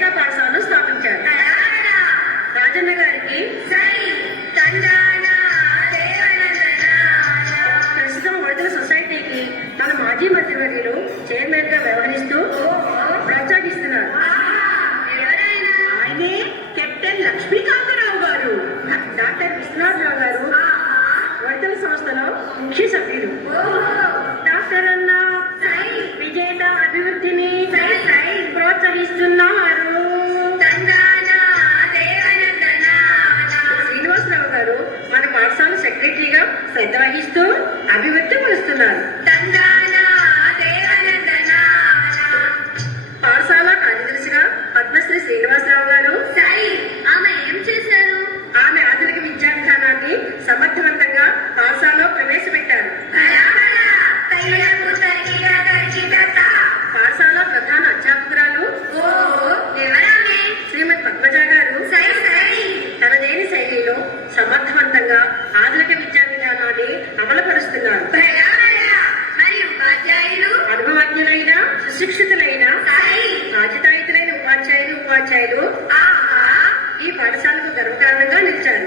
మేధా పాఠశాలను స్థాపించారు. రాజన్న గారికి ప్రస్తుతం వడదల సొసైటీకి మన మాజీ మంత్రివర్యులు చైర్మన్ గా వ్యవహరిస్తూ ప్రోత్సహిస్తున్నారు. ఆయనే కెప్టెన్ లక్ష్మీకాంతరావు గారు. డాక్టర్ విశ్వనాథరావు గారు వడదల సంస్థలో ముఖ్య సభ్యులు. డాక్టర్ అన్న విజేత అభివృద్ధిని ప్రోత్సహిస్తున్నారు. శ్రీనివాసరావు గారు మన పాఠశాల సెక్రటరీగా శ్రద్ధ వహిస్తూ అభివృద్ధి పరుస్తున్నారు. పాఠశాల కార్యదర్శిగా పద్మశ్రీ శ్రీనివాసరావు గారు ఆమె ఏం చేశారు? ఆమె ఆధునిక విద్యా విధానాన్ని సమర్థవంతంగా పాఠశాలలో ప్రవేశపెట్టారు. పాఠశాల ప్రధాన అధ్యాపకురాలు శ్రీమతి పద్మజ గారు తనదైన శైలిలో సమర్థవంతంగా ఆధునిక విద్యా విధానాన్ని అమలుపరుస్తున్నారు. అనుభవజ్ఞులైన సుశిక్షితులైన బాధ్యతాయుతులైన ఉపాధ్యాయులు ఈ పాఠశాలకు గర్వకారణంగా నిలిచారు.